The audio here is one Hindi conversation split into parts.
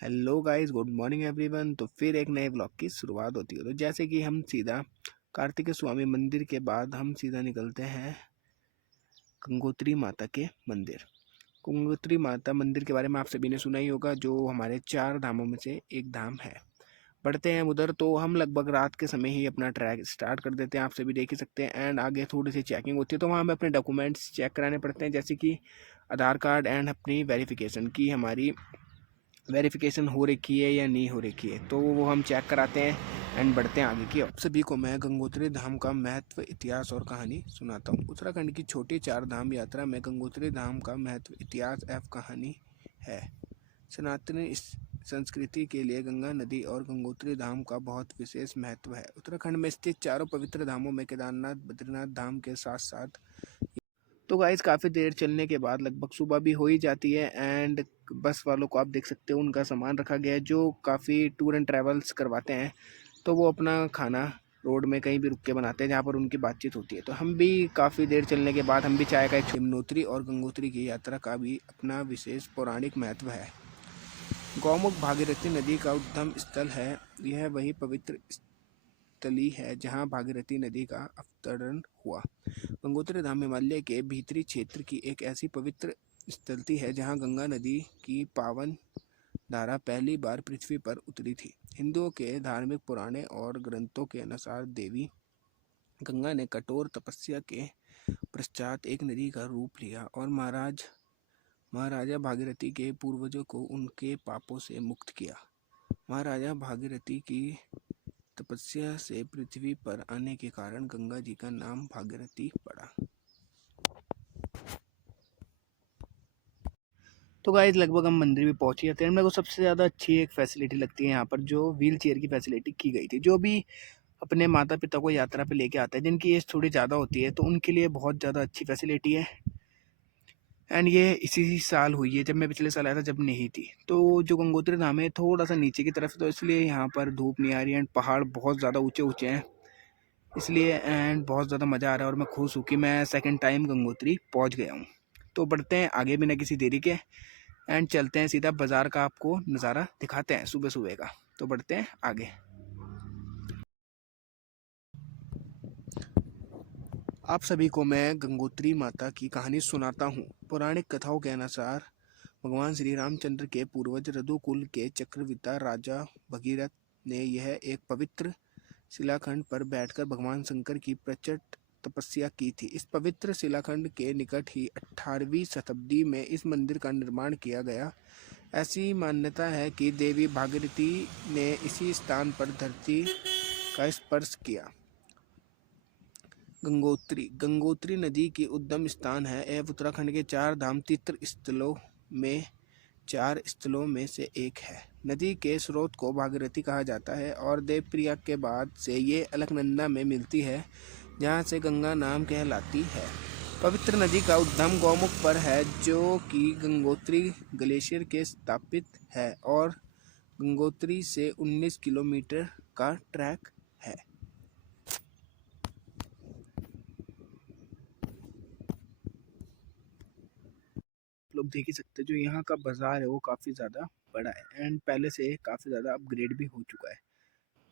Hello guys, good morning everyone. तो फिर एक नए ब्लॉग की शुरुआत होती है। तो जैसे कि हम सीधा कार्तिकेय स्वामी मंदिर के बाद हम सीधा निकलते हैं गंगोत्री माता के मंदिर। गंगोत्री माता मंदिर के बारे में आप सभी ने सुना ही होगा, जो हमारे 4 धामों में से एक धाम है। बढ़ते हैं उधर। तो हम लगभग रात के समय ही अपना ट्रैक स्टार्ट कर देते हैं, आप सभी देख ही सकते हैं। एंड आगे थोड़ी सी चेकिंग होती है, तो वहाँ हमें अपने डॉक्यूमेंट्स चेक कराने पड़ते हैं, जैसे कि आधार कार्ड एंड अपनी वेरिफिकेशन की हमारी वेरिफिकेशन हो रखी है या नहीं हो रखी है, तो वो हम चेक कराते हैं एंड बढ़ते हैं आगे की ओर। सभी को मैं गंगोत्री धाम का महत्व, इतिहास और कहानी सुनाता हूँ। उत्तराखंड की छोटी 4 धाम यात्रा में गंगोत्री धाम का महत्व, इतिहास एवं कहानी है। सनातनी संस्कृति के लिए गंगा नदी और गंगोत्री धाम का बहुत विशेष महत्व है। उत्तराखंड में स्थित चारों पवित्र धामों में केदारनाथ, बद्रीनाथ धाम के साथ साथ। तो गाइस, काफ़ी देर चलने के बाद लगभग सुबह भी हो ही जाती है। एंड बस वालों को आप देख सकते हो, उनका सामान रखा गया है, जो काफ़ी टूर एंड ट्रैवल्स करवाते हैं। तो वो अपना खाना रोड में कहीं भी रुक के बनाते हैं, जहाँ पर उनकी बातचीत होती है। तो हम भी काफ़ी देर चलने के बाद हम भी चाय का एक यमुनोत्री और गंगोत्री की यात्रा का भी अपना विशेष पौराणिक महत्व है। गौमुख भागीरथी नदी का उद्गम स्थल है। यह वही पवित्र स्थली है जहाँ भागीरथी नदी का अवतरण हुआ। गंगोत्री धाम हिमालय के भीतरी क्षेत्र की एक ऐसी पवित्र स्थलती है जहां गंगा नदी की पावन धारा पहली बार पृथ्वी पर उतरी थी। हिंदुओं के धार्मिक पुराणे और ग्रंथों के अनुसार देवी गंगा ने कठोर तपस्या के पश्चात एक नदी का रूप लिया और महाराजा भागीरथी के पूर्वजों को उनके पापों से मुक्त किया। महाराजा भागीरथी की तपस्या से पृथ्वी पर आने के कारण गंगा जी का नाम भागीरथी पड़ा। तो गाइस, लगभग हम मंदिर भी पहुंच जाते हैं। मेरे को सबसे ज़्यादा अच्छी एक फैसिलिटी लगती है यहाँ पर, जो व्हील चेयर की फैसिलिटी की गई थी। जो भी अपने माता पिता को यात्रा पे लेके आता है, जिनकी एज थोड़ी ज़्यादा होती है, तो उनके लिए बहुत ज़्यादा अच्छी फैसिलिटी है। एंड ये इसी साल हुई है, जब मैं पिछले साल आया था, जब नहीं थी। तो जो गंगोत्री धाम है थोड़ा सा नीचे की तरफ, तो इसलिए यहाँ पर धूप नहीं आ रही है। एंड पहाड़ बहुत ज़्यादा ऊँचे ऊँचे हैं, इसलिए एंड बहुत ज़्यादा मज़ा आ रहा है। और मैं खुश हूँ कि मैं सेकंड टाइम गंगोत्री पहुँच गया हूँ। तो बढ़ते हैं आगे बिना किसी देरी के एंड चलते हैं सीधा बाज़ार का, आपको नज़ारा दिखाते हैं सुबह सुबह का। तो बढ़ते हैं आगे। आप सभी को मैं गंगोत्री माता की कहानी सुनाता हूँ। पौराणिक कथाओं के अनुसार भगवान श्री रामचंद्र के पूर्वज रघुकुल के चक्रवर्ती राजा भगीरथ ने यह एक पवित्र शिलाखंड पर बैठकर भगवान शंकर की प्रचंड तपस्या की थी। इस पवित्र शिलाखंड के निकट ही 18वीं शताब्दी में इस मंदिर का निर्माण किया गया। ऐसी मान्यता है कि देवी भागीरथी ने इसी स्थान पर धरती का स्पर्श किया। गंगोत्री नदी की उद्गम स्थान है। यह उत्तराखंड के 4 धाम तीर्थ स्थलों में 4 स्थलों में से एक है। नदी के स्रोत को भागीरथी कहा जाता है और देवप्रयाग के बाद से ये अलकनंदा में मिलती है, जहाँ से गंगा नाम कहलाती है। पवित्र नदी का उद्गम गौमुख पर है, जो कि गंगोत्री ग्लेशियर के स्थापित है और गंगोत्री से 19 किलोमीटर का ट्रैक है। लोग देख ही सकते हैं, जो यहाँ का बाजार है वो काफ़ी ज़्यादा बड़ा है एंड पहले से काफ़ी ज़्यादा अपग्रेड भी हो चुका है।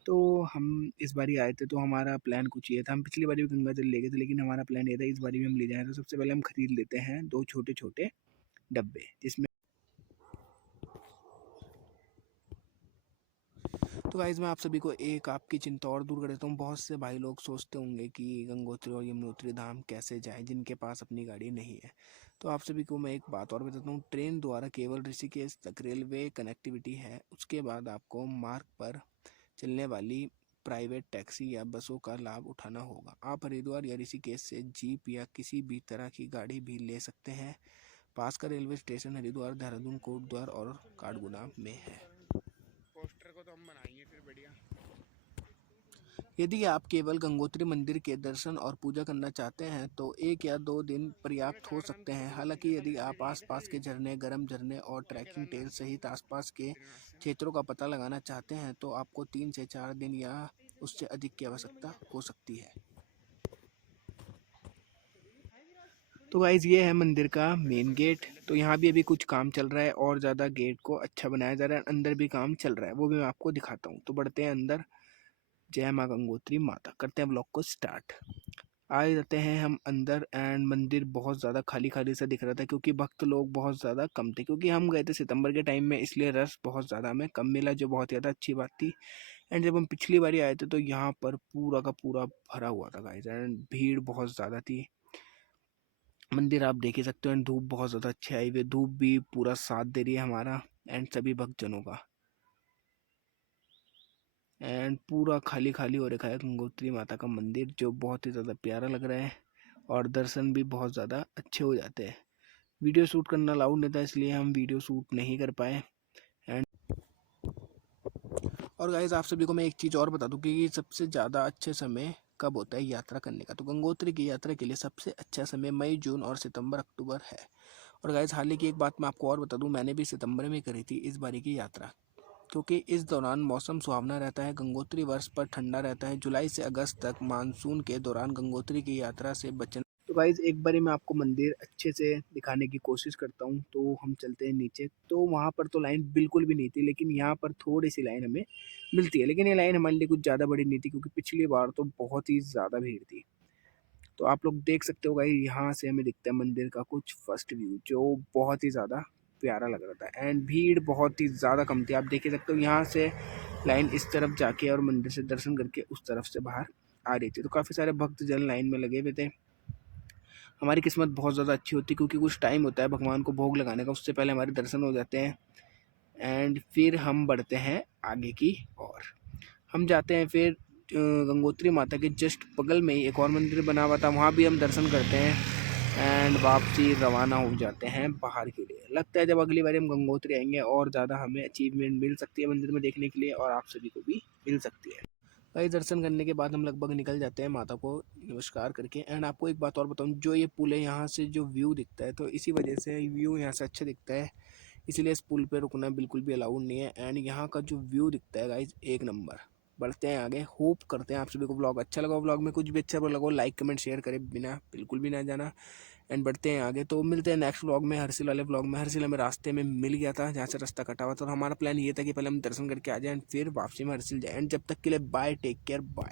तो हम इस बारी आए थे, तो हमारा प्लान कुछ ये था। हम पिछली बारी भी गंगा जल ले गए थे, लेकिन हमारा प्लान ये था इस बारी भी हम ले जाएँ। तो सबसे पहले हम खरीद लेते हैं 2 छोटे छोटे डब्बे, जिसमें तो गाइस, मैं आप सभी को एक आपकी चिंता और दूर कर देता हूँ। बहुत से भाई लोग सोचते होंगे कि गंगोत्री और यमुनोत्री धाम कैसे जाएं, जिनके पास अपनी गाड़ी नहीं है। तो आप सभी को मैं एक बात और बताता हूँ। ट्रेन द्वारा केवल ऋषिकेश तक रेलवे कनेक्टिविटी है। उसके बाद आपको मार्ग पर चलने वाली प्राइवेट टैक्सी या बसों का लाभ उठाना होगा। आप हरिद्वार या ऋषिकेश से जीप या किसी भी तरह की गाड़ी भी ले सकते हैं। पास का रेलवे स्टेशन हरिद्वार, देहरादून, कोटद्वार और काठगोदाम में है। पोस्टर को तो हम बनाएंगे फिर बढ़िया। यदि आप केवल गंगोत्री मंदिर के दर्शन और पूजा करना चाहते हैं तो 1 या 2 दिन पर्याप्त हो सकते हैं। हालांकि यदि आप आसपास के झरने, गर्म झरने और ट्रैकिंग टेल सहित आसपास के क्षेत्रों का पता लगाना चाहते हैं तो आपको 3 से 4 दिन या उससे अधिक की आवश्यकता हो सकती है। तो गाइज ये है मंदिर का मेन गेट। तो यहाँ भी अभी कुछ काम चल रहा है और ज़्यादा गेट को अच्छा बनाया जा रहा है। अंदर भी काम चल रहा है, वो भी मैं आपको दिखाता हूँ। तो बढ़ते हैं अंदर। जय माँ गंगोत्री माता। करते हैं ब्लॉग को स्टार्ट। आ जाते हैं हम अंदर एंड मंदिर बहुत ज़्यादा खाली खाली सा दिख रहा था क्योंकि भक्त लोग बहुत ज़्यादा कम थे, क्योंकि हम गए थे सितंबर के टाइम में, इसलिए रश बहुत ज़्यादा हमें कम मिला, जो बहुत ज़्यादा अच्छी बात थी। एंड जब हम पिछली बारी आए थे तो यहाँ पर पूरा का पूरा भरा हुआ था गाइस, एंड भीड़ बहुत ज़्यादा थी। मंदिर आप देख ही सकते हो एंड धूप बहुत ज़्यादा अच्छी आई हुई, धूप भी पूरा साथ दे रही है हमारा एंड सभी भक्तजनों का। एंड पूरा खाली खाली हो रखा है गंगोत्री माता का मंदिर, जो बहुत ही ज़्यादा प्यारा लग रहा है और दर्शन भी बहुत ज़्यादा अच्छे हो जाते हैं। वीडियो शूट करना अलाउड नहीं था, इसलिए हम वीडियो शूट नहीं कर पाए। एंड और गाइस आप सभी को मैं एक चीज़ और बता दूं कि सबसे ज़्यादा अच्छे समय कब होता है यात्रा करने का। तो गंगोत्री की यात्रा के लिए सबसे अच्छा समय मई, जून और सितंबर, अक्टूबर है। और गाइस हाल ही की एक बात मैं आपको और बता दूं, मैंने भी सितंबर में करी थी इस बारी की यात्रा, क्योंकि इस दौरान मौसम सुहावना रहता है, गंगोत्री वर्ष पर ठंडा रहता है। जुलाई से अगस्त तक मानसून के दौरान गंगोत्री की यात्रा से बचना। तो गाइज एक बारी मैं आपको मंदिर अच्छे से दिखाने की कोशिश करता हूँ। तो हम चलते हैं नीचे, तो वहाँ पर तो लाइन बिल्कुल भी नहीं थी, लेकिन यहाँ पर थोड़ी सी लाइन हमें मिलती है। लेकिन ये लाइन हमारे लिए कुछ ज़्यादा बड़ी नहीं थी, क्योंकि पिछली बार तो बहुत ही ज़्यादा भीड़ थी। तो आप लोग देख सकते हो गाइस, यहाँ से हमें दिखता है मंदिर का कुछ फर्स्ट व्यू, जो बहुत ही ज़्यादा प्यारा लग रहा था। एंड भीड़ बहुत ही ज़्यादा कम थी, आप देख ही सकते हो। यहाँ से लाइन इस तरफ जाके और मंदिर से दर्शन करके उस तरफ से बाहर आ रही थी। तो काफ़ी सारे भक्त जन लाइन में लगे हुए थे। हमारी किस्मत बहुत ज़्यादा अच्छी होती है, क्योंकि कुछ टाइम होता है भगवान को भोग लगाने का, उससे पहले हमारे दर्शन हो जाते हैं। एंड फिर हम बढ़ते हैं आगे की और हम जाते हैं फिर गंगोत्री माता के जस्ट बगल में ही एक और मंदिर बना हुआ था, वहाँ भी हम दर्शन करते हैं एंड वापसी रवाना हो जाते हैं बाहर के लिए। लगता है जब अगली बार हम गंगोत्री आएंगे और ज़्यादा हमें अचीवमेंट मिल सकती है मंदिर में देखने के लिए, और आप सभी को भी मिल सकती है। भाई दर्शन करने के बाद हम लगभग निकल जाते हैं माता को नमस्कार करके। एंड आपको एक बात और बताऊं, जो ये पुल है यहाँ से जो व्यू दिखता है, तो इसी वजह से व्यू यहाँ से अच्छा दिखता है, इसलिए इस पुल पे रुकना बिल्कुल भी अलाउड नहीं है। एंड यहाँ का जो व्यू दिखता है गाइज एक नंबर। बढ़ते हैं आगे, होप करते हैं आप सभी को ब्लॉग अच्छा लगा। ब्लॉग में कुछ भी अच्छा लगा लाइक कमेंट शेयर करे बिना बिल्कुल भी ना जाना। एंड बढ़ते हैं आगे, तो मिलते हैं नेक्स्ट व्लॉग में, हर्षिल वाले व्लॉग में। हर्षिल हमें रास्ते में मिल गया था जहाँ से रास्ता कटा हुआ था, तो हमारा प्लान ये था कि पहले हम दर्शन करके आ जाएं फिर वापसी में हर्षिल जाए। एंड जब तक के लिए बाय, टेक केयर, बाय।